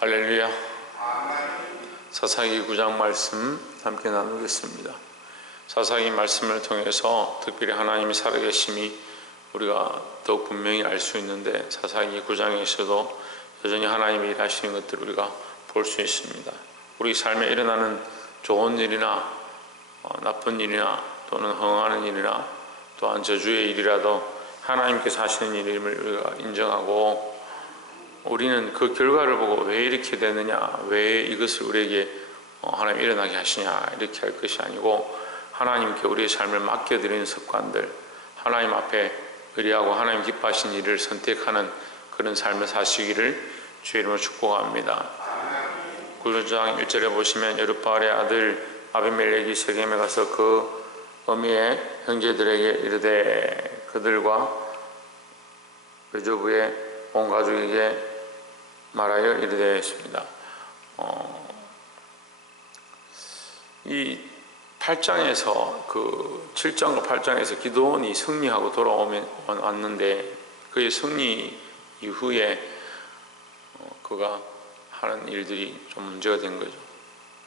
할렐루야. 사사기 9장 말씀 함께 나누겠습니다. 사사기 말씀을 통해서 특별히 하나님이 살아계심이 우리가 더욱 분명히 알 수 있는데, 사사기 9장에서도 여전히 하나님이 일하시는 것들을 우리가 볼 수 있습니다. 우리 삶에 일어나는 좋은 일이나 나쁜 일이나 또는 흥하는 일이나 또한 저주의 일이라도 하나님께서 하시는 일임을 우리가 인정하고, 우리는 그 결과를 보고 왜 이렇게 되느냐, 왜 이것을 우리에게 하나님 일어나게 하시냐 이렇게 할 것이 아니고, 하나님께 우리의 삶을 맡겨드리는 습관들, 하나님 앞에 의뢰하고 하나님 기뻐하신 일을 선택하는 그런 삶을 사시기를 주의 이름으로 축복합니다. 9장 1절에 보시면, 여룻바알의 아들 아비멜렉이 세겜에 가서 그 어미의 형제들에게 이르되 그들과 여조부의 온 가족에게 말하여 이르되 했습니다. 이 8장에서 그 7장과 8장에서 기드온이 승리하고 왔는데, 그의 승리 이후에 그가 하는 일들이 좀 문제가 된 거죠.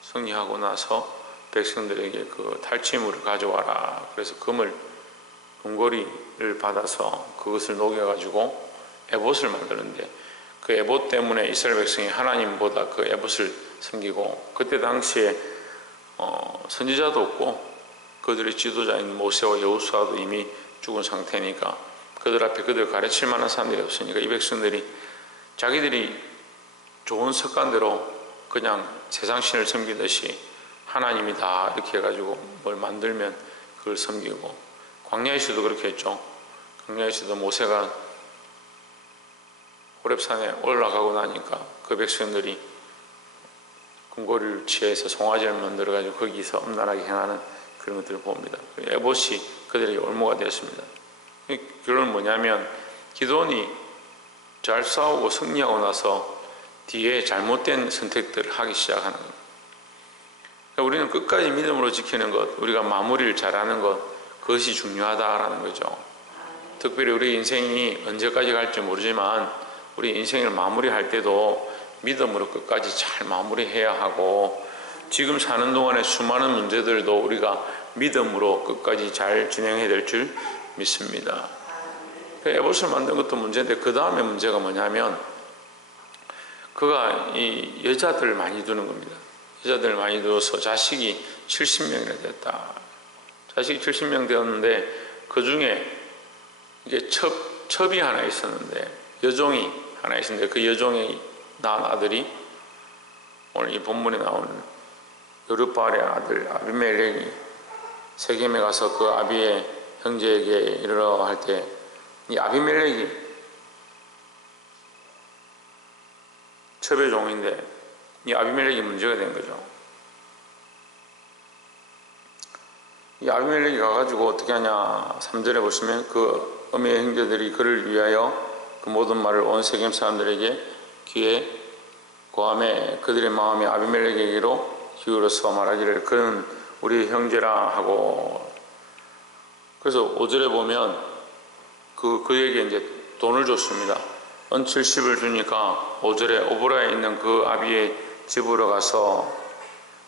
승리하고 나서 백성들에게 그 탈취물을 가져와라, 그래서 금고리를 받아서 그것을 녹여가지고 에봇을 만드는데, 그 에봇 때문에 이스라엘 백성이 하나님보다 그 에봇을 섬기고, 그때 당시에 선지자도 없고 그들의 지도자인 모세와 여호수아도 이미 죽은 상태니까 그들 앞에 그들을 가르칠 만한 사람들이 없으니까 이 백성들이 자기들이 좋은 습관대로 그냥 세상신을 섬기듯이 하나님이 다 이렇게 해가지고 뭘 만들면 그걸 섬기고, 광야에서도 그렇게 했죠. 광야에서도 모세가 호렙산에 올라가고 나니까 그 백성들이 금고리를 취해서 송아지를 만들어가지고 거기서 음란하게 행하는 그런 것들을 봅니다. 에봇이 그들에게 올무가 되었습니다. 결론은 뭐냐면, 기드온이 잘 싸우고 승리하고 나서 뒤에 잘못된 선택들을 하기 시작하는 겁니다. 우리는 끝까지 믿음으로 지키는 것, 우리가 마무리를 잘하는 것, 그것이 중요하다라는 거죠. 특별히 우리 인생이 언제까지 갈지 모르지만 우리 인생을 마무리할 때도 믿음으로 끝까지 잘 마무리해야 하고, 지금 사는 동안에 수많은 문제들도 우리가 믿음으로 끝까지 잘 진행해야 될 줄 믿습니다. 에봇을 만든 것도 문제인데, 그 다음에 문제가 뭐냐면 그가 이 여자들을 많이 두는 겁니다. 여자들을 많이 두어서 자식이 70명이나 되었다. 자식이 70명 되었는데 그 중에 이게 첩이 하나 있었는데, 여종이 하나 있었는데, 그 여종이 낳은 아들이 오늘 이 본문에 나오는 여룻바알의 아들 아비멜렉이 세겜에 가서 그 아비의 형제에게 이르러 할 때, 이 아비멜렉이 첩의 종인데 이 아비멜렉이 문제가 된 거죠. 이 아비멜렉이 가가지고 어떻게 하냐, 3절에 보시면 그 어미의 형제들이 그를 위하여 그 모든 말을 온 세겜 사람들에게 귀에 고하매 그들의 마음이 아비멜렉에게로 기울어서 말하기를 그는 우리 형제라 하고, 그래서 5절에 보면 그에게 이제 돈을 줬습니다. 은 70을 주니까 5절에 오브라에 있는 그 아비의 집으로 가서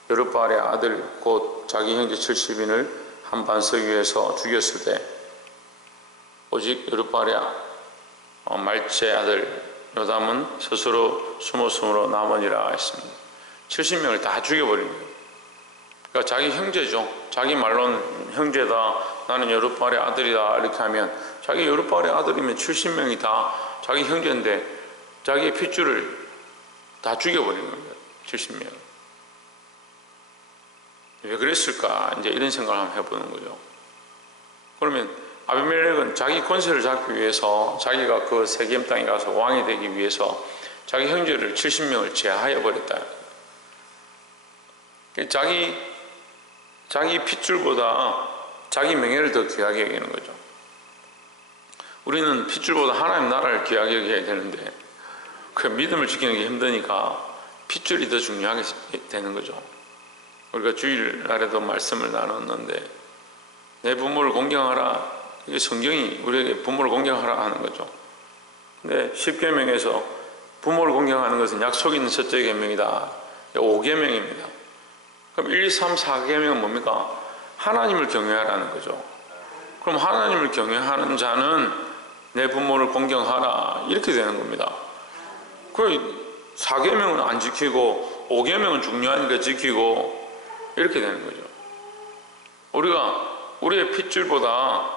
여룻바알의 아들 곧 자기 형제 70인을 한 반석 위에서 죽였을 때, 오직 여룻바알의 말째 아들 요담은 스스로 숨었으므로 남으니라 했습니다. 70명을 다 죽여버린 거예요. 그러니까 자기 형제죠. 자기 말로는 형제다, 나는 여룻바알의 아들이다 이렇게 하면, 자기 여룻바알의 아들이면 70명이 다 자기 형제인데 자기의 핏줄을 다 죽여버린 겁니다. 70명. 왜 그랬을까? 이제 이런 생각을 한번 해보는 거죠. 그러면 아비멜렉은 자기 권세를 잡기 위해서, 자기가 그 세겜 땅에 가서 왕이 되기 위해서 자기 형제를 70명을 제하해 버렸다. 자기 핏줄보다 자기 명예를 더 귀하게 여기는 거죠. 우리는 핏줄보다 하나님 나라를 귀하게 여겨야 되는데, 그 믿음을 지키는 게 힘드니까 핏줄이 더 중요하게 되는 거죠. 우리가 주일날에도 말씀을 나눴는데, 내 부모를 공경하라, 이게 성경이 우리에게 부모를 공경하라 하는 거죠. 근데 10계명에서 부모를 공경하는 것은 약속 있는 첫째 계명이다. 5계명입니다. 그럼 1, 2, 3, 4계명은 뭡니까? 하나님을 경외하라는 거죠. 그럼 하나님을 경외하는 자는 내 부모를 공경하라 이렇게 되는 겁니다. 그 4계명은 안 지키고 5계명은 중요하니까 지키고 이렇게 되는 거죠. 우리가 우리의 핏줄보다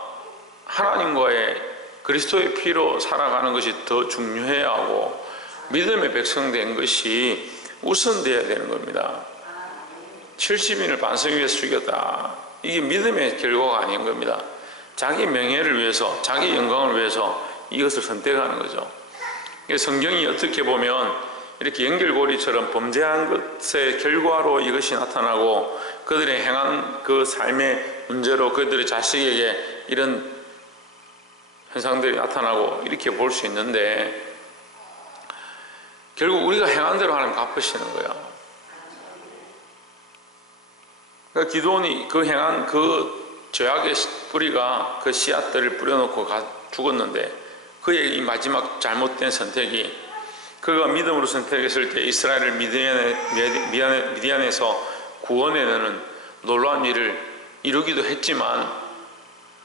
하나님과의 그리스도의 피로 살아가는 것이 더 중요해야 하고 믿음의 백성 된 것이 우선되어야 되는 겁니다. 70인을 반석 위에서 죽였다. 이게 믿음의 결과가 아닌 겁니다. 자기 명예를 위해서, 자기 영광을 위해서 이것을 선택하는 거죠. 성경이 어떻게 보면 이렇게 연결고리처럼 범죄한 것의 결과로 이것이 나타나고 그들의 행한 그 삶의 문제로 그들의 자식에게 이런 현상들이 나타나고 이렇게 볼 수 있는데 결국 우리가 행한 대로 하나님 갚으시는 거야. 그러니까 기도원이 그 행한 그 죄악의 뿌리가 그 씨앗들을 뿌려놓고 죽었는데 그의 이 마지막 잘못된 선택이 그가 믿음으로 선택했을 때 이스라엘을 미디안에서 구원해내는 놀라운 일을 이루기도 했지만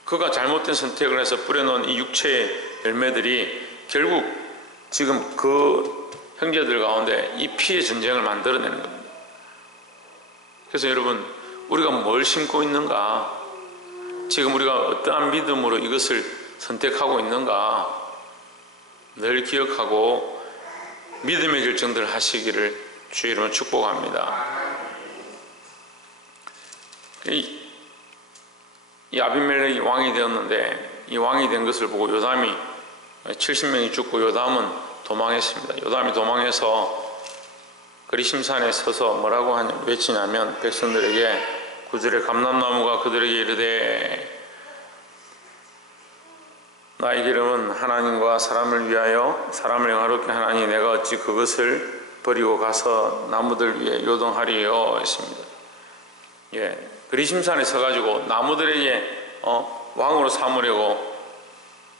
그가 잘못된 선택을 해서 뿌려놓은 이 육체의 열매들이 결국 지금 그 형제들 가운데 이 피의 전쟁을 만들어내는 겁니다. 그래서 여러분 우리가 뭘 심고 있는가, 지금 우리가 어떠한 믿음으로 이것을 선택하고 있는가 늘 기억하고 믿음의 결정들을 하시기를 주의 이름으로 축복합니다. 이 아비멜렉이 왕이 되었는데 이 왕이 된 것을 보고 요담이 70명이 죽고 요담은 도망했습니다. 요담이 도망해서 그리심산에 서서 뭐라고 외치냐면 백성들에게 9절에 감람나무가 그들에게 이르되 나의 기름은 하나님과 사람을 위하여 사람을 영화롭게 하나니 내가 어찌 그것을 버리고 가서 나무들 위에 요동하리요 했습니다. 그리심산에 서가지고 나무들에게 왕으로 삼으려고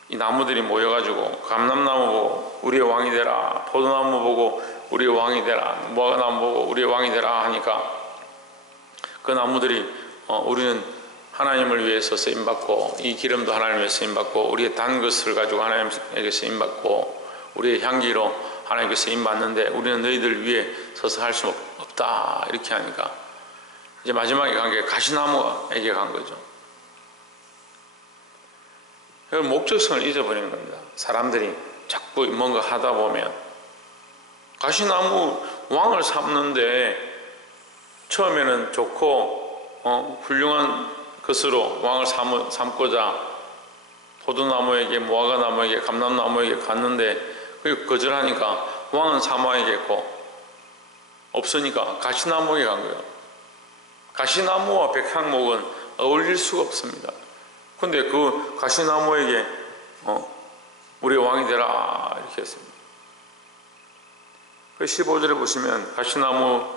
이 나무들이 모여가지고 감람나무 보고 우리의 왕이 되라, 포도나무 보고 우리의 왕이 되라, 무화과나무 보고 우리의 왕이 되라 하니까 그 나무들이 우리는 하나님을 위해서 쓰임받고 이 기름도 하나님을 위해서 쓰임받고 우리의 단 것을 가지고 하나님에게 쓰임받고 우리의 향기로 하나님께 쓰임받는데 우리는 너희들 위해 서서 할 수 없다 이렇게 하니까 이제 마지막에 간 게 가시나무에게 간 거죠. 목적성을 잊어버리는 겁니다. 사람들이 자꾸 뭔가 하다 보면 가시나무 왕을 삼는데 처음에는 좋고 훌륭한 것으로 왕을 삼고자 포도나무에게 무화과나무에게 감람나무에게 갔는데 그게 거절하니까 왕은 삼아야겠고 없으니까 가시나무에게 간 거예요. 가시나무와 백향목은 어울릴 수가 없습니다. 근데 그 가시나무에게 우리 왕이 되라 이렇게 했습니다. 그 15절에 보시면 가시나무에서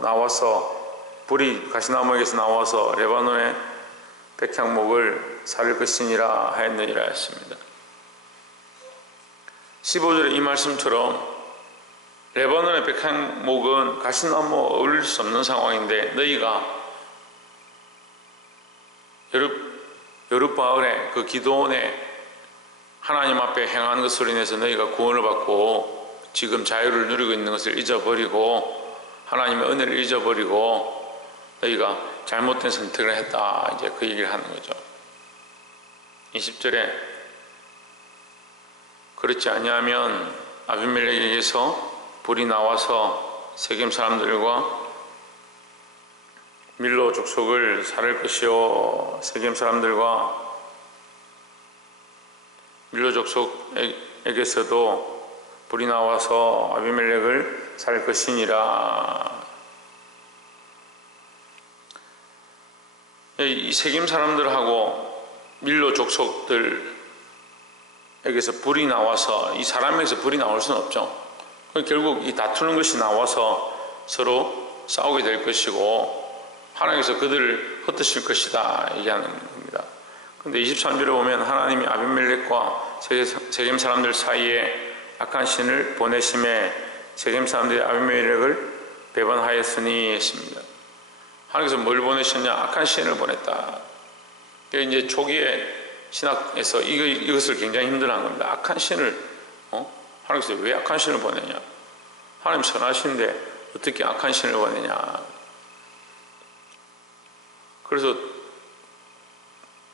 나와서 불이 가시나무에게서 나와서 레바논의 백향목을 살 것이니라 하였느니라 했습니다. 15절에 이 말씀처럼 레바논의 백향목은 가시나무와 어울릴 수 없는 상황인데 너희가 여룻바알의 그 기도원에 하나님 앞에 행한 것으로 인해서 너희가 구원을 받고 지금 자유를 누리고 있는 것을 잊어버리고 하나님의 은혜를 잊어버리고 너희가 잘못된 선택을 했다 이제 그 얘기를 하는 거죠. 20절에 그렇지 아니하면 아비멜렉에게서 불이 나와서 세겜 사람들과 밀로 족속을 살을 것이요 세겜 사람들과 밀로 족속에게서도 불이 나와서 아비멜렉을 살 것이니라. 이 세겜 사람들하고 밀로 족속들에게서 불이 나와서 이 사람에게서 불이 나올 수는 없죠. 결국 이 다투는 것이 나와서 서로 싸우게 될 것이고 하나님께서 그들을 흩으실 것이다 얘기하는 겁니다. 그런데 23절에 보면 하나님이 아비멜렉과 세겜 사람들 사이에 악한 신을 보내심에 세겜 사람들이 아비멜렉을 배반하였으니 했습니다. 하나님께서 뭘 보내셨냐? 악한 신을 보냈다. 이제 초기에 신학에서 이것을 굉장히 힘들어한 겁니다. 악한 신을 하나님께서 왜 악한 신을 보내냐? 하나님 선하신데 어떻게 악한 신을 보내냐? 그래서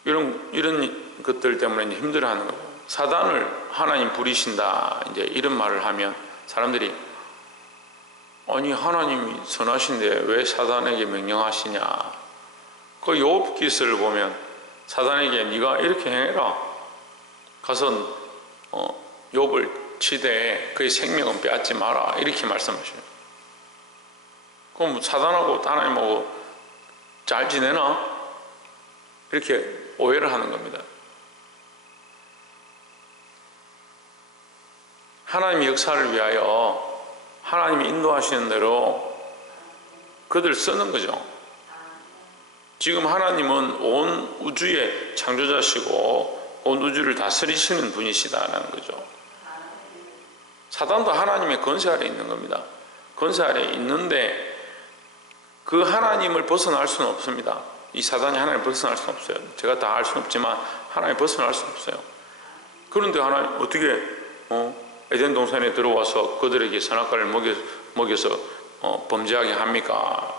이런 것들 때문에 이제 힘들어하는 거예요. 사단을 하나님 부리신다 이제 이런 말을 하면 사람들이 아니 하나님이 선하신데 왜 사단에게 명령하시냐? 그 욥 기서를 보면 사단에게 네가 이렇게 행해라. 가서 욥을 치되 그의 생명은 빼앗지 마라. 이렇게 말씀하셔요. 그럼 사단하고 하나님하고 잘 지내나? 이렇게 오해를 하는 겁니다. 하나님의 역사를 위하여 하나님이 인도하시는 대로 그들 쓰는 거죠. 지금 하나님은 온 우주의 창조자시고 온 우주를 다스리시는 분이시다라는 거죠. 사단도 하나님의 권세 아래 있는 겁니다. 권세 아래 있는데 그 하나님을 벗어날 수는 없습니다. 이 사단이 하나님을 벗어날 수는 없어요. 제가 다 알 수는 없지만 하나님을 벗어날 수는 없어요. 그런데 하나님 어떻게 에덴 동산에 들어와서 그들에게 선악과를 먹여서 범죄하게 합니까?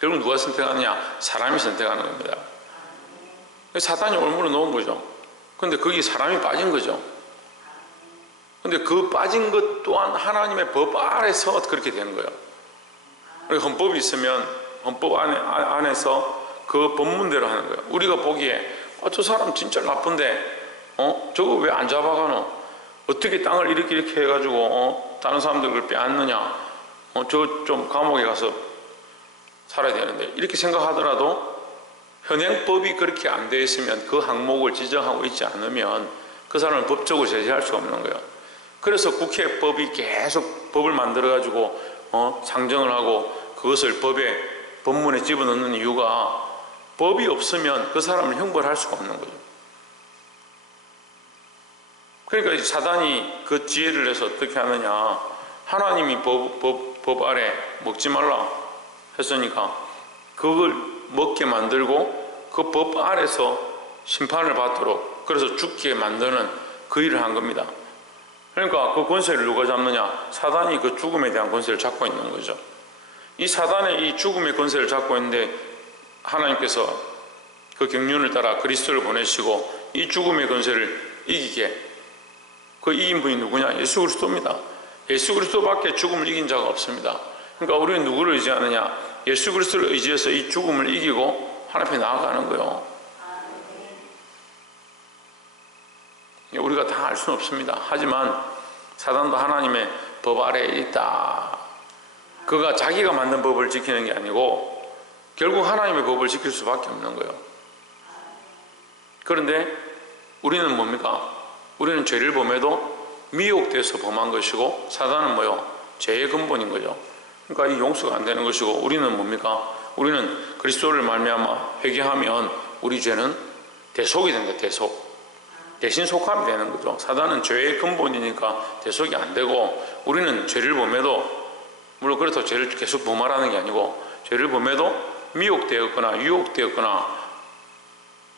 결국 누가 선택하느냐? 사람이 선택하는 겁니다. 사단이 올무로 놓은 거죠. 그런데 거기 사람이 빠진 거죠. 그런데 그 빠진 것 또한 하나님의 법 아래서 그렇게 되는 거예요. 헌법이 있으면 헌법 안에서 그 법문대로 하는 거예요. 우리가 보기에 저 사람 진짜 나쁜데 저거 왜 안 잡아가노? 어떻게 땅을 이렇게 해가지고 다른 사람들을 빼앗느냐? 저거 좀 감옥에 가서 살아야 되는데 이렇게 생각하더라도 현행법이 그렇게 안 되어 있으면 그 항목을 지정하고 있지 않으면 그 사람을 법적으로 제재할 수가 없는 거예요. 그래서 국회법이 계속 법을 만들어가지고 상정을 하고 그것을 법문에 집어넣는 이유가 법이 없으면 그 사람을 형벌할 수가 없는 거죠. 그러니까 사단이 그 지혜를 내서 어떻게 하느냐? 하나님이 법 아래 먹지 말라 했으니까 그걸 먹게 만들고 그 법 아래서 심판을 받도록 그래서 죽게 만드는 그 일을 한 겁니다. 그러니까 그 권세를 누가 잡느냐? 사단이 그 죽음에 대한 권세를 잡고 있는 거죠. 이 사단의 이 죽음의 권세를 잡고 있는데 하나님께서 그 경륜을 따라 그리스도를 보내시고 이 죽음의 권세를 이기게 그 이긴 분이 누구냐? 예수 그리스도입니다. 예수 그리스도밖에 죽음을 이긴 자가 없습니다. 그러니까 우리는 누구를 의지하느냐? 예수 그리스도를 의지해서 이 죽음을 이기고 하나님 앞에 나아가는 거예요. 우리가 다 알 수는 없습니다. 하지만 사단도 하나님의 법 아래에 있다. 그가 자기가 만든 법을 지키는 게 아니고 결국 하나님의 법을 지킬 수밖에 없는 거예요. 그런데 우리는 뭡니까? 우리는 죄를 범해도 미혹돼서 범한 것이고 사단은 뭐요? 죄의 근본인 거죠. 그러니까 이 용서가 안 되는 것이고 우리는 뭡니까? 우리는 그리스도를 말미암아 회개하면 우리 죄는 대속이 된다. 대신 속함이 되는 거죠. 사단은 죄의 근본이니까 대속이 안 되고 우리는 죄를 범해도 물론 그렇다고 죄를 계속 범하라는 게 아니고 죄를 범해도 미혹되었거나 유혹되었거나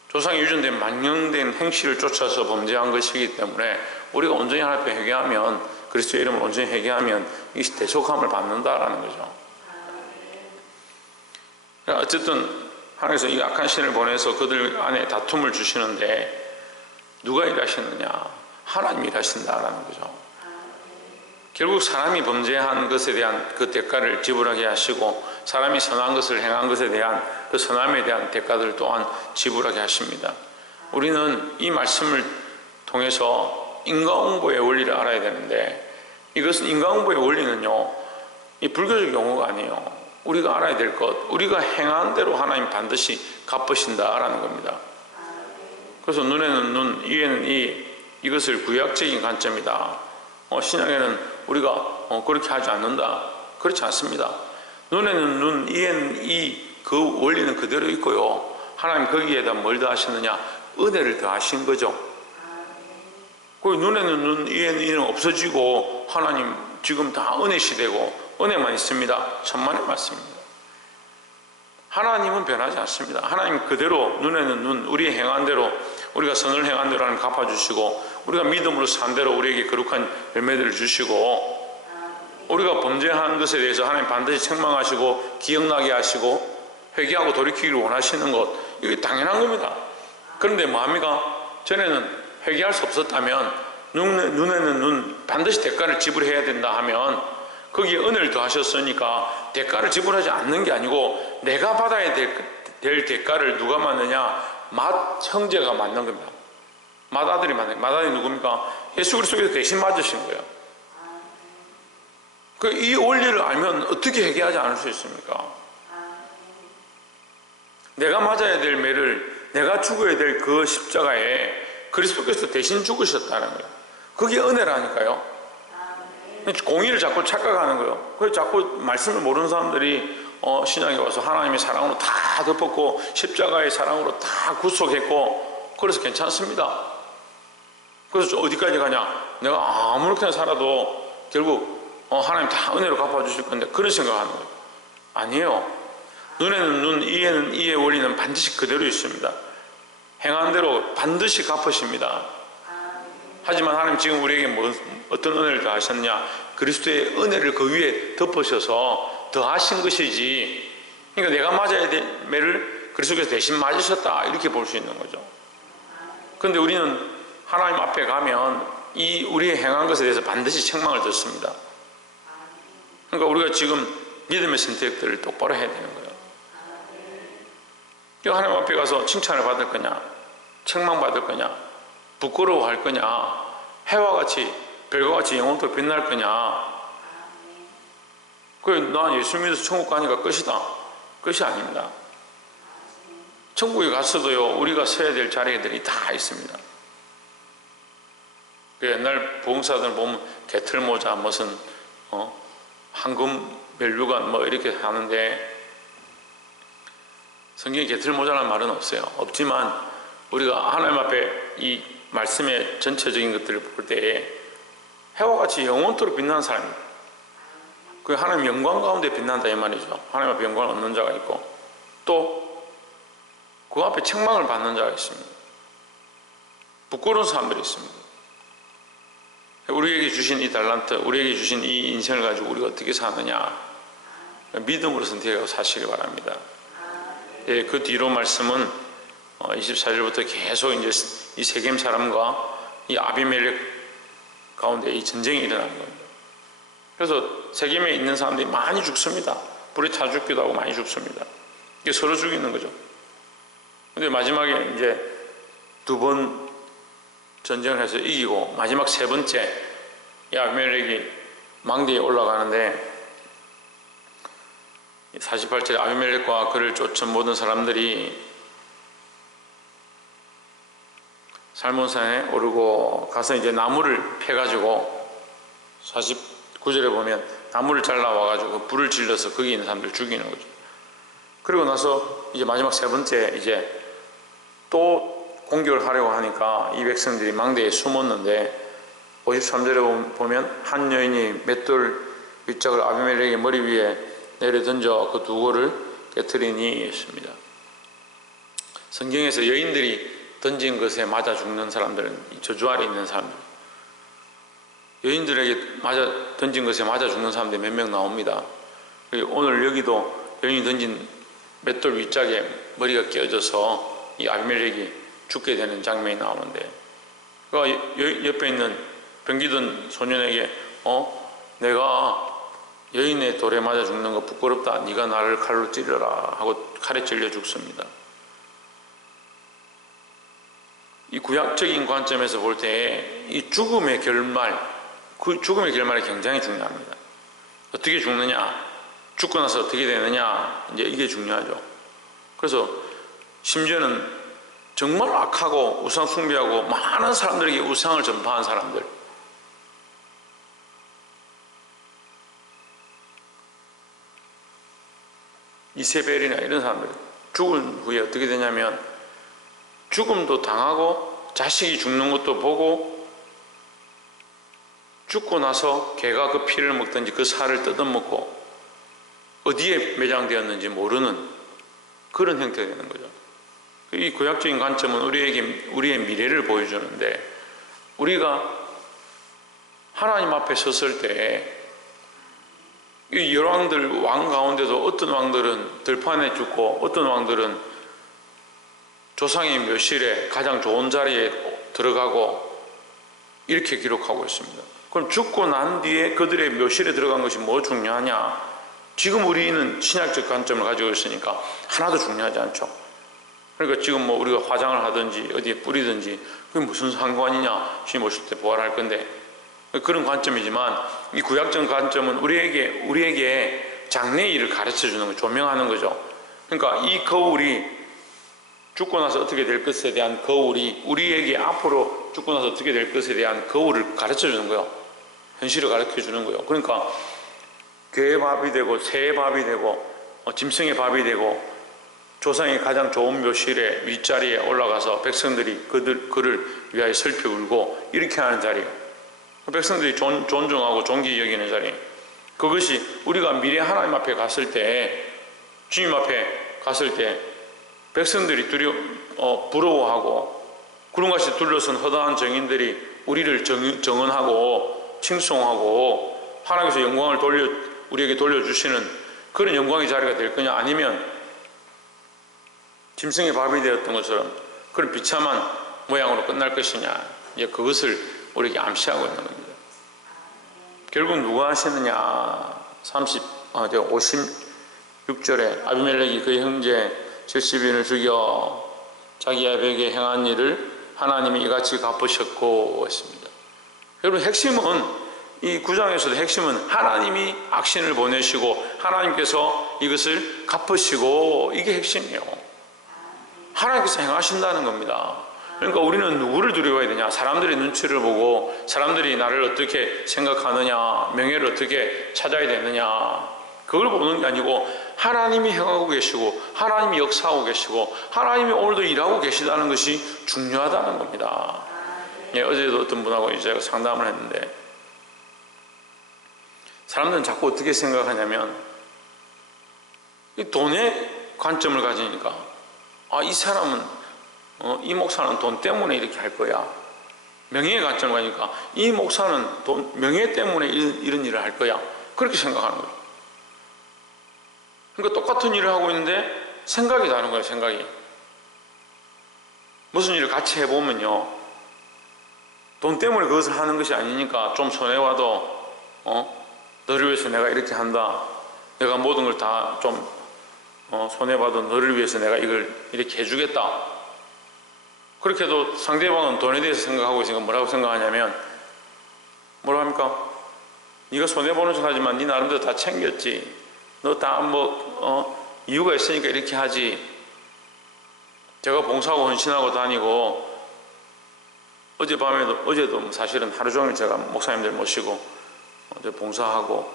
조상이 유전된 만영된 행실을 쫓아서 범죄한 것이기 때문에 우리가 온전히 하나님 앞에 회개하면 그리스도의 이름을 온전히 회개하면 이 대속함을 받는다라는 거죠. 어쨌든 하나님께서 이 악한 신을 보내서 그들 안에 다툼을 주시는데 누가 일하시느냐? 하나님이 일하신다라는 거죠. 결국 사람이 범죄한 것에 대한 그 대가를 지불하게 하시고 사람이 선한 것을 행한 것에 대한 그 선함에 대한 대가들 또한 지불하게 하십니다. 우리는 이 말씀을 통해서 인과응보의 원리를 알아야 되는데 이것은 인과응보의 원리는요 이 불교적 용어가 아니에요. 우리가 알아야 될 것, 우리가 행한 대로 하나님 반드시 갚으신다라는 겁니다. 그래서 눈에는 눈, 이에는 이, 이것을 구약적인 관점이다. 신약에는 우리가 그렇게 하지 않는다. 그렇지 않습니다. 눈에는 눈, 이에는 이, 그 원리는 그대로 있고요. 하나님 거기에다 뭘 더하시느냐? 은혜를 더하신 거죠. 그 눈에는 눈, 이에는 이는 없어지고 하나님 지금 다 은혜 시대고 은혜만 있습니다. 천만의 말씀입니다. 하나님은 변하지 않습니다. 하나님 그대로 눈에는 눈, 우리의 행한 대로, 우리가 선을 행한 대로 하나님 갚아주시고, 우리가 믿음으로 산 대로 우리에게 거룩한 열매들을 주시고, 우리가 범죄한 것에 대해서 하나님 반드시 책망하시고 기억나게 하시고 회개하고 돌이키기를 원하시는 것, 이게 당연한 겁니다. 그런데 뭐합니까? 전에는 회개할 수 없었다면, 눈에는 눈, 반드시 대가를 지불해야 된다 하면 거기에 은혜를 더하셨으니까 대가를 지불하지 않는 게 아니고 내가 받아야 될 대가를 누가 맞느냐? 맏 형제가 맞는 겁니다. 맏아들이 맞는 거예요. 맏아들이 누굽니까? 예수 그리스도께서 대신 맞으신 거예요. 이 원리를 알면 어떻게 회개하지 않을 수 있습니까? 내가 맞아야 될 매를, 내가 죽어야 될 그 십자가에 그리스도께서 대신 죽으셨다는 거예요. 그게 은혜라니까요. 공의를 자꾸 착각하는 거예요. 그래서 자꾸 말씀을 모르는 사람들이 신약에 와서 하나님의 사랑으로 다 덮었고 십자가의 사랑으로 다 구속했고 그래서 괜찮습니다. 그래서 어디까지 가냐? 내가 아무렇게나 살아도 결국 하나님 다 은혜로 갚아주실 건데 그런 생각하는 거예요. 아니에요. 눈에는 눈, 이에는 이의 원리는 반드시 그대로 있습니다. 행한 대로 반드시 갚으십니다. 하지만 하나님 지금 우리에게 어떤 은혜를 더하셨느냐? 그리스도의 은혜를 그 위에 덮으셔서 더하신 것이지, 그러니까 내가 맞아야 될 매를 그리스도께서 대신 맞으셨다 이렇게 볼 수 있는 거죠. 그런데 우리는 하나님 앞에 가면 이 우리의 행한 것에 대해서 반드시 책망을 듣습니다. 그러니까 우리가 지금 믿음의 선택들을 똑바로 해야 되는 거예요. 하나님 앞에 가서 칭찬을 받을 거냐, 책망받을 거냐, 부끄러워할 거냐, 해와 같이 별과 같이 영원토록 빛날 거냐. 난 예수 믿어서 천국 가니까 끝이다. 끝이 아닙니다. 천국에 갔어도요, 우리가 서야 될 자리들이 다 있습니다. 옛날 부흥사들 보면 개털모자 무슨 황금 멸류관 뭐 이렇게 하는데, 성경에 개털모자라는 말은 없어요. 없지만 우리가 하나님 앞에 이 말씀의 전체적인 것들을 볼 때에 해와 같이 영원토록 빛나는 사람입니다. 그 하나님 영광 가운데 빛난다 이 말이죠. 하나님 앞에 영광을 얻는 자가 있고 또 그 앞에 책망을 받는 자가 있습니다. 부끄러운 사람들이 있습니다. 우리에게 주신 이 달란트, 우리에게 주신 이 인생을 가지고 우리가 어떻게 사느냐, 믿음으로 선택하고 사시기 바랍니다. 예, 그 뒤로 말씀은 24절부터 계속 이제 이 세겜 사람과 이 아비멜렉 가운데 이 전쟁이 일어나는 겁니다. 그래서 세겜에 있는 사람들이 많이 죽습니다. 불에 타 죽기도 하고 많이 죽습니다. 이게 서로 죽이는 거죠. 근데 마지막에 이제 두 번 전쟁을 해서 이기고 마지막 세 번째 이 아비멜렉이 망대에 올라가는데 48절에 아비멜렉과 그를 쫓은 모든 사람들이 살몬산에 오르고 가서 이제 나무를 패가지고 49절에 보면 나무를 잘라와가지고 불을 질러서 거기 있는 사람들 죽이는 거죠. 그리고 나서 이제 마지막 세 번째 이제 또 공격을 하려고 하니까 이 백성들이 망대에 숨었는데 53절에 보면 한 여인이 맷돌 윗짝을 아비멜렉의 머리 위에 내려 던져 그 두고를 깨트리니 했습니다. 성경에서 여인들이 던진 것에 맞아 죽는 사람들은 이 저주 아래 있는 사람들, 여인들에게 던진 것에 맞아 죽는 사람들이 몇 명 나옵니다. 오늘 여기도 여인이 던진 맷돌 윗짝에 머리가 끼어져서 이 아비멜렉이 죽게 되는 장면이 나오는데, 그러니까 옆에 있는 병기던 소년에게 내가 여인의 돌에 맞아 죽는 거 부끄럽다, 네가 나를 칼로 찌르라 하고 칼에 찔려 죽습니다. 이 구약적인 관점에서 볼 때 이 죽음의 결말, 그 죽음의 결말이 굉장히 중요합니다. 어떻게 죽느냐, 죽고 나서 어떻게 되느냐, 이제 이게 중요하죠. 그래서 심지어는 정말 악하고 우상 숭배하고 많은 사람들에게 우상을 전파한 사람들, 이세벨이나 이런 사람들 죽은 후에 어떻게 되냐면 죽음도 당하고 자식이 죽는 것도 보고 죽고 나서 개가 그 피를 먹든지 그 살을 뜯어먹고 어디에 매장되었는지 모르는 그런 형태가 되는 거죠. 이 구약적인 관점은 우리의 미래를 보여주는데, 우리가 하나님 앞에 섰을 때 이 열왕들 왕 가운데도 어떤 왕들은 들판에 죽고 어떤 왕들은 조상의 묘실에 가장 좋은 자리에 들어가고 이렇게 기록하고 있습니다. 그럼 죽고 난 뒤에 그들의 묘실에 들어간 것이 뭐 중요하냐? 지금 우리는 신약적 관점을 가지고 있으니까 하나도 중요하지 않죠. 그러니까 지금 뭐 우리가 화장을 하든지 어디에 뿌리든지 그게 무슨 상관이냐? 주님 오실 때 부활할 건데, 그런 관점이지만 이 구약적 관점은 우리에게 장래의 일을 가르쳐 주는 거, 조명하는 거죠. 그러니까 이 거울이 죽고 나서 어떻게 될 것에 대한 거울이 우리에게 앞으로 죽고 나서 어떻게 될 것에 대한 거울을 가르쳐 주는 거예요. 현실을 가르쳐 주는 거예요. 그러니까 괴의 밥이 되고 새의 밥이 되고 짐승의 밥이 되고 조상이 가장 좋은 묘실에 윗자리에 올라가서 백성들이 그를 위하여 슬피 울고 이렇게 하는 자리예요. 백성들이 존중하고 존귀 여기는 자리. 그것이 우리가 미래 하나님 앞에 갔을 때, 주님 앞에 갔을 때 백성들이 부러워하고 구름같이 둘러선 허다한 정인들이 우리를 정언하고 칭송하고 하나님께서 영광을 우리에게 돌려주시는 그런 영광의 자리가 될 거냐, 아니면 짐승의 밥이 되었던 것처럼 그런 비참한 모양으로 끝날 것이냐, 그것을 우리에게 암시하고 있는 겁니다. 결국 누가 하시느냐? 56절에 아비멜렉이 그의 형제 70인을 죽여 자기 아비에게 행한 일을 하나님이 이같이 갚으셨고 했습니다. 여러분, 핵심은 이 9장에서도 핵심은 하나님이 악신을 보내시고 하나님께서 이것을 갚으시고, 이게 핵심이에요. 하나님께서 행하신다는 겁니다. 그러니까 우리는 누구를 두려워해야 되냐? 사람들의 눈치를 보고 사람들이 나를 어떻게 생각하느냐, 명예를 어떻게 찾아야 되느냐, 그걸 보는 게 아니고 하나님이 행하고 계시고 하나님이 역사하고 계시고 하나님이 오늘도 일하고 계시다는 것이 중요하다는 겁니다. 어제도 어떤 분하고 제가 상담을 했는데, 사람들은 자꾸 어떻게 생각하냐면 이 돈의 관점을 가지니까, 이 사람은 이 목사는 돈 때문에 이렇게 할 거야. 명예의 관점을 가지니까 이 목사는 명예 때문에 이런 일을 할 거야. 그렇게 생각하는 거예요. 그러니까 똑같은 일을 하고 있는데 생각이 다른 거예요. 생각이. 무슨 일을 같이 해보면요, 돈 때문에 그것을 하는 것이 아니니까 좀 손해와도 너를 위해서 내가 이렇게 한다, 내가 모든 걸 다 좀 손해봐도 너를 위해서 내가 이걸 이렇게 해주겠다, 그렇게 해도 상대방은 돈에 대해서 생각하고 있으니까 뭐라고 생각하냐면, 뭐라 합니까? 네가 손해보는 척 하지만 네 나름대로 다 챙겼지, 너 다 이유가 있으니까 이렇게 하지. 제가 봉사하고 헌신하고 다니고 어제도 사실은 하루 종일 제가 목사님들 모시고 봉사하고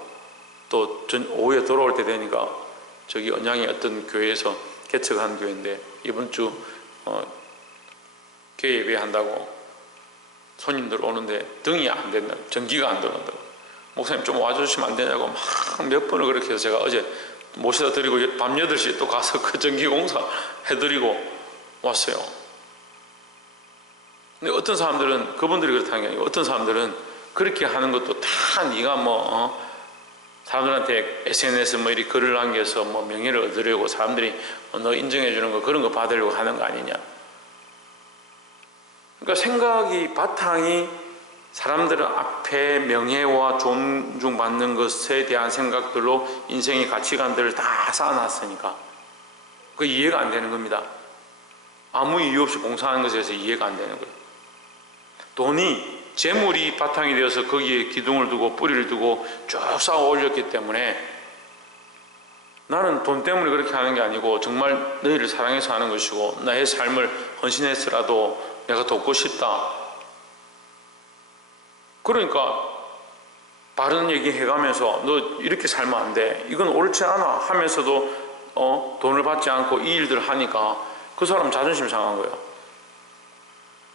또 오후에 돌아올 때 되니까 저기 언양의 어떤 교회에서 개척한 교회인데 이번 주 교회 예배한다고 손님들 오는데 등이 안 된다, 전기가 안 들어간다고. 목사님 좀 와주시면 안 되냐고 막 몇 번을 그렇게 해서 제가 어제 모시다 드리고 밤 8시에 또 가서 그 전기 공사 해드리고 왔어요. 근데 어떤 사람들은, 그분들이 그렇다는 게 아니고 어떤 사람들은 그렇게 하는 것도 다 네가 사람들한테 SNS 이렇게 글을 남겨서 명예를 얻으려고 사람들이 너 인정해 주는 거, 그런 거 받으려고 하는 거 아니냐. 그러니까 생각이 바탕이 사람들은 앞에 명예와 존중받는 것에 대한 생각들로 인생의 가치관들을 다 쌓아놨으니까 그게 이해가 안 되는 겁니다. 아무 이유 없이 봉사하는 것에 대해서 이해가 안 되는 거예요. 돈이, 재물이 바탕이 되어서 거기에 기둥을 두고 뿌리를 두고 쭉 쌓아 올렸기 때문에 나는 돈 때문에 그렇게 하는 게 아니고 정말 너희를 사랑해서 하는 것이고 나의 삶을 헌신해서라도 내가 돕고 싶다. 그러니까 바른 얘기 해가면서 너 이렇게 살면 안 돼, 이건 옳지 않아 하면서도 돈을 받지 않고 이 일들을 하니까 그 사람 자존심 상한 거예요.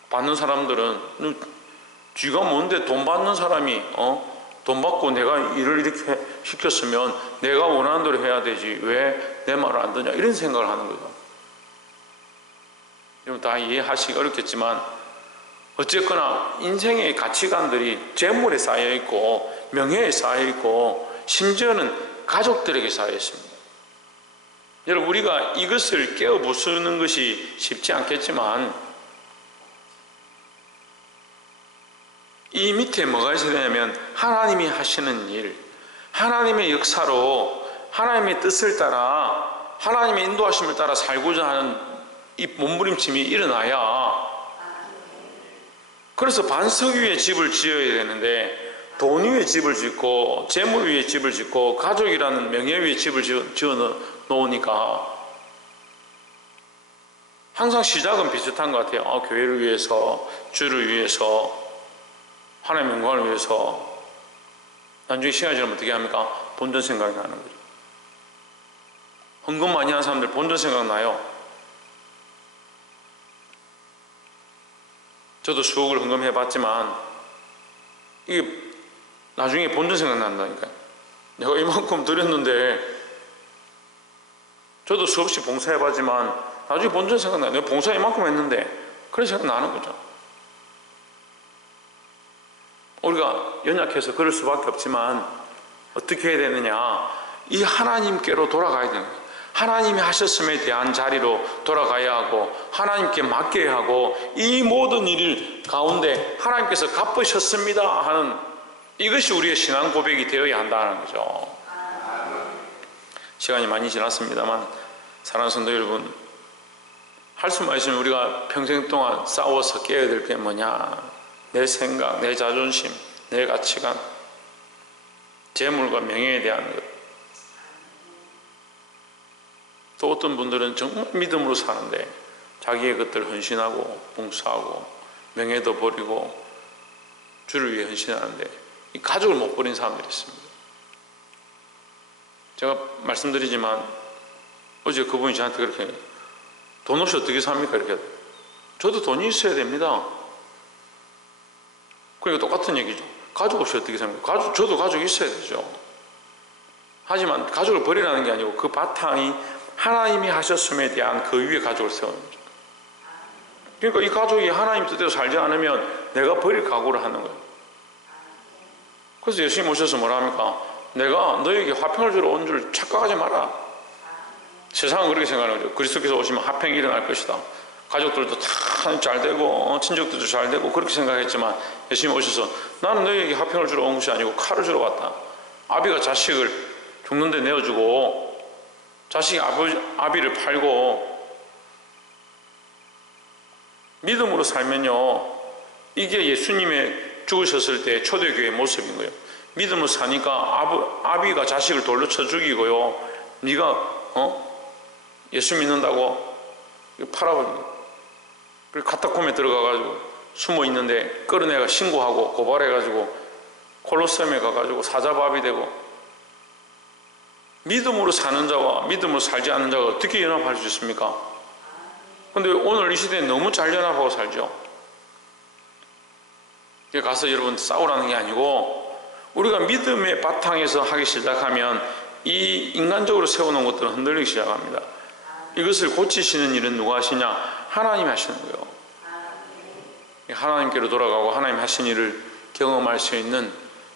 받는 사람들은 쥐가 뭔데 돈 받는 사람이 돈 받고 내가 일을 이렇게 시켰으면 내가 원하는 대로 해야 되지 왜 내 말을 안 듣냐 이런 생각을 하는 거죠. 여러분 다 이해하시기 어렵겠지만 어쨌거나 인생의 가치관들이 재물에 쌓여 있고 명예에 쌓여 있고 심지어는 가족들에게 쌓여 있습니다. 여러분 우리가 이것을 깨어 부수는 것이 쉽지 않겠지만 이 밑에 뭐가 있어야 되냐면 하나님이 하시는 일, 하나님의 역사로 하나님의 뜻을 따라 하나님의 인도하심을 따라 살고자 하는 이 몸부림침이 일어나야 그래서 반석 위에 집을 지어야 되는데 돈 위에 집을 짓고 재물 위에 집을 짓고 가족이라는 명예 위에 집을 지어 놓으니까 항상 시작은 비슷한 것 같아요. 교회를 위해서, 주를 위해서, 하나님의 영광을 위해서. 나중에 시간이 지나면 어떻게 합니까? 본전 생각이 나는 거죠. 헌금 많이 하는 사람들 본전 생각 나요. 저도 수억을 헌금해 봤지만 이게 나중에 본전 생각 난다니까요. 내가 이만큼 드렸는데 저도 수없이 봉사해 봤지만 나중에 본전 생각 나요. 내가 봉사 이만큼 했는데 그런 생각 나는 거죠. 우리가 연약해서 그럴 수밖에 없지만 어떻게 해야 되느냐, 이 하나님께로 돌아가야 되는 거예요. 하나님이 하셨음에 대한 자리로 돌아가야 하고 하나님께 맡겨야 하고 이 모든 일 가운데 하나님께서 갚으셨습니다 하는 이것이 우리의 신앙 고백이 되어야 한다는 거죠. 시간이 많이 지났습니다만 사랑하는 성도 여러분, 할 수만 있으면 우리가 평생 동안 싸워서 깨야 될 게 뭐냐, 내 생각, 내 자존심, 내 가치관, 재물과 명예에 대한 것. 또 어떤 분들은 정말 믿음으로 사는데 자기의 것들을 헌신하고 봉사하고 명예도 버리고 주를 위해 헌신하는데 이 가족을 못 버린 사람들이 있습니다. 제가 말씀드리지만 어제 그분이 저한테 그렇게 돈 없이 어떻게 삽니까? 이렇게. 저도 돈이 있어야 됩니다. 그러니까 똑같은 얘기죠. 가족 없이 어떻게 삽니까? 저도 가족이 있어야 되죠. 하지만 가족을 버리라는 게 아니고 그 바탕이 하나님이 하셨음에 대한 그 위에 가족을 세우는 거죠. 그러니까 이 가족이 하나님 뜻대로 살지 않으면 내가 버릴 각오를 하는 거예요. 그래서 예수님 오셔서 뭐라 합니까? 내가 너에게 화평을 주러 온 줄 착각하지 마라. 세상은 그렇게 생각하는 거죠. 그리스도께서 오시면 화평이 일어날 것이다. 가족들도 다 잘 되고 친족들도 잘 되고 그렇게 생각했지만 예수님 오셔서 나는 너에게 화평을 주러 온 것이 아니고 칼을 주러 왔다. 아비가 자식을 죽는데 내어주고 자식이 아비를 팔고 믿음으로 살면요, 이게 예수님의 죽으셨을 때 초대교회의 모습인 거예요. 믿음으로 사니까 아비가 자식을 돌로 쳐 죽이고요, 네가 예수 믿는다고 팔아버리고 그리고 카타콤에 들어가가지고 숨어 있는데 끌어내가 신고하고 고발해가지고 콜로세움에 가가지고 사자밥이 되고. 믿음으로 사는 자와 믿음으로 살지 않는 자가 어떻게 연합할 수 있습니까? 근데 오늘 이 시대에 너무 잘 연합하고 살죠. 가서 여러분 싸우라는 게 아니고 우리가 믿음의 바탕에서 하기 시작하면 이 인간적으로 세워놓은 것들은 흔들리기 시작합니다. 이것을 고치시는 일은 누가 하시냐? 하나님이 하시는 거예요. 하나님께로 돌아가고 하나님 하신 일을 경험할 수 있는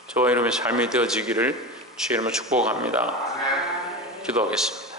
저와 여러분의 삶이 되어지기를 주의 이름으로 축복합니다. 기도하겠습니다.